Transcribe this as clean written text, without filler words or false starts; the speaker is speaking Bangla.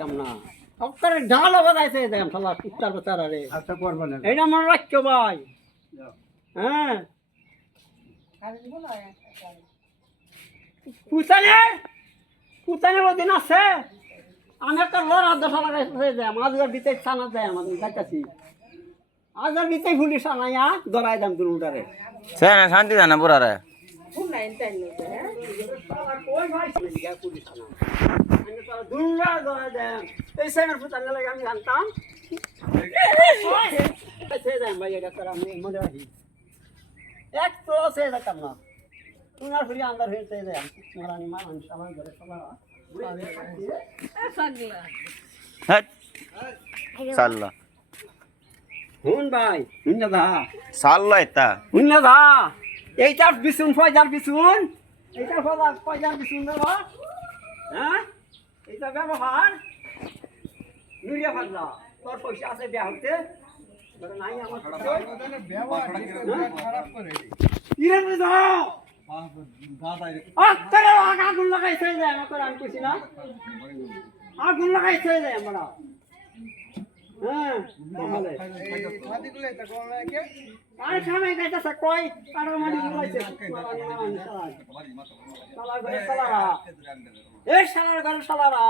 যাইতাম না সবটারে ঢাল বাজাইছে দেখেন শালা কুত্তার বেচারা রে আচ্ছা করব না এইটা মনে রাখছো ভাই হ্যাঁ পুতানের ওদিন আছে আমি একটা লড়ার দশা লাগাইছে যায় মাঝগার ভিতরে ছানা যায় আমাদের যাইতাছি আজকের ভিতরে পুলিশ আনাইয়া ধরাই দাম দুটারে সে না শান্তি জানা পুরারে এই সেমের পুতানের লাগে আমি জানতাম ভাই এটা আমি মনে রাখি এক তো সে যেতাম না তোমার ফিরে আন্দার হয়েছে যায় মারানি মানুষ আমার ঘরে সবার সাল্লা হুন ভাই হুন দা সাল্লা এটা হুন দা এইটার বিছুন পয়সার বিছুন এইটার পয়সার বিছুন দেবা হ্যাঁ এইটা ব্যবহার নুরিয়া ফাজলা তোর পয়সা আছে দেয়া হতে নাই আমার খারাপ করে ইরে দাও আরে আগুন লাগাইছে যায় আমাকে আমি কইছি না আগুন লাগাইছে যায় আমরা হ্যাঁ তাহলে মাটিগুলো এটা কোন লাগে আরে খামে গাইতাছে কই কাটার মাটি লাগাইছে শালা ঘরে শালারা এই শালার ঘরে শালারা